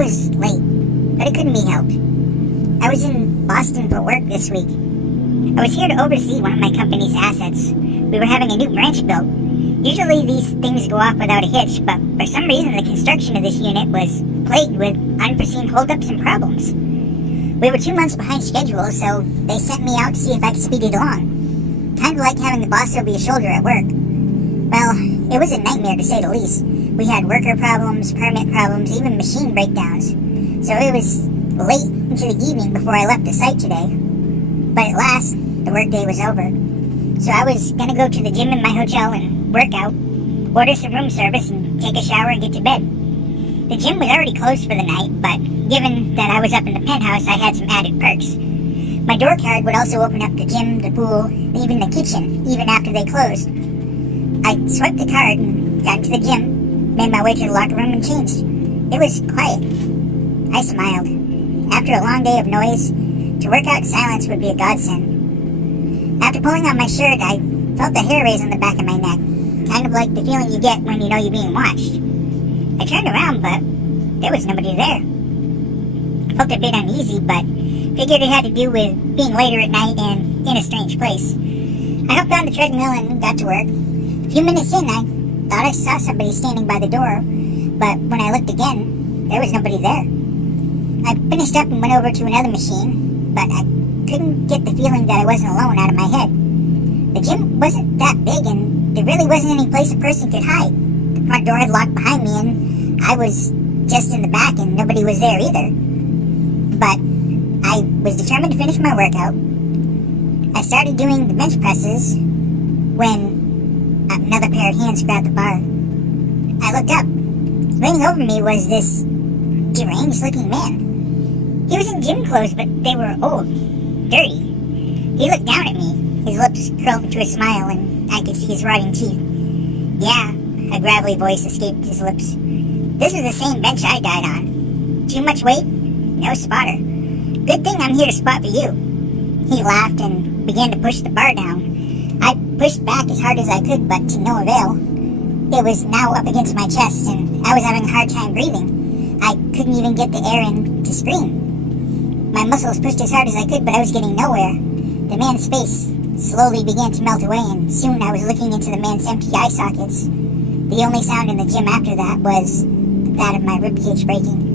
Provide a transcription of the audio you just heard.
was late, but it couldn't be helped. I was in Boston for work this week. I was here to oversee one of my company's assets. We were having a new branch built. Usually these things go off without a hitch, but for some reason the construction of this unit was plagued with unforeseen holdups and problems. We were 2 months behind schedule, so they sent me out to see if I could speed it along. Kind of like having the boss over your shoulder at work. Well, it was a nightmare to say the least. We had worker problems, permit problems, even machine breakdowns. So it was late into the evening before I left the site today. But at last, the workday was over. So I was gonna go to the gym in my hotel and work out, order some room service, and take a shower and get to bed. The gym was already closed for the night, but given that I was up in the penthouse, I had some added perks. My door card would also open up the gym, the pool, even the kitchen, even after they closed. I swiped the card and got into the gym, made my way to the locker room and changed. It was quiet. I smiled. After a long day of noise, to work out in silence would be a godsend. After pulling on my shirt, I felt the hair raise on the back of my neck, kind of like the feeling you get when you know you're being watched. I turned around, but there was nobody there. I felt a bit uneasy, but figured it had to do with being later at night and in a strange place. I hopped on the treadmill and got to work. A few minutes in, I thought I saw somebody standing by the door, but when I looked again, there was nobody there. I finished up and went over to another machine, but I couldn't get the feeling that I wasn't alone out of my head. The gym wasn't that big, and there really wasn't any place a person could hide. The front door had locked behind me, and I was just in the back, and nobody was there either. But I was determined to finish my workout. I started doing the bench presses when another pair of hands grabbed the bar. I looked up. Leaning over me was this deranged-looking man. He was in gym clothes, but they were old, dirty. He looked down at me. His lips curled into a smile, and I could see his rotting teeth. "Yeah," a gravelly voice escaped his lips. "This is the same bench I died on. Too much weight? No spotter. Good thing I'm here to spot for you." He laughed and began to push the bar down. I pushed back as hard as I could, but to no avail. It was now up against my chest, and I was having a hard time breathing. I couldn't even get the air in to scream. My muscles pushed as hard as I could, but I was getting nowhere. The man's face slowly began to melt away, and soon I was looking into the man's empty eye sockets. The only sound in the gym after that was that of my ribcage breaking.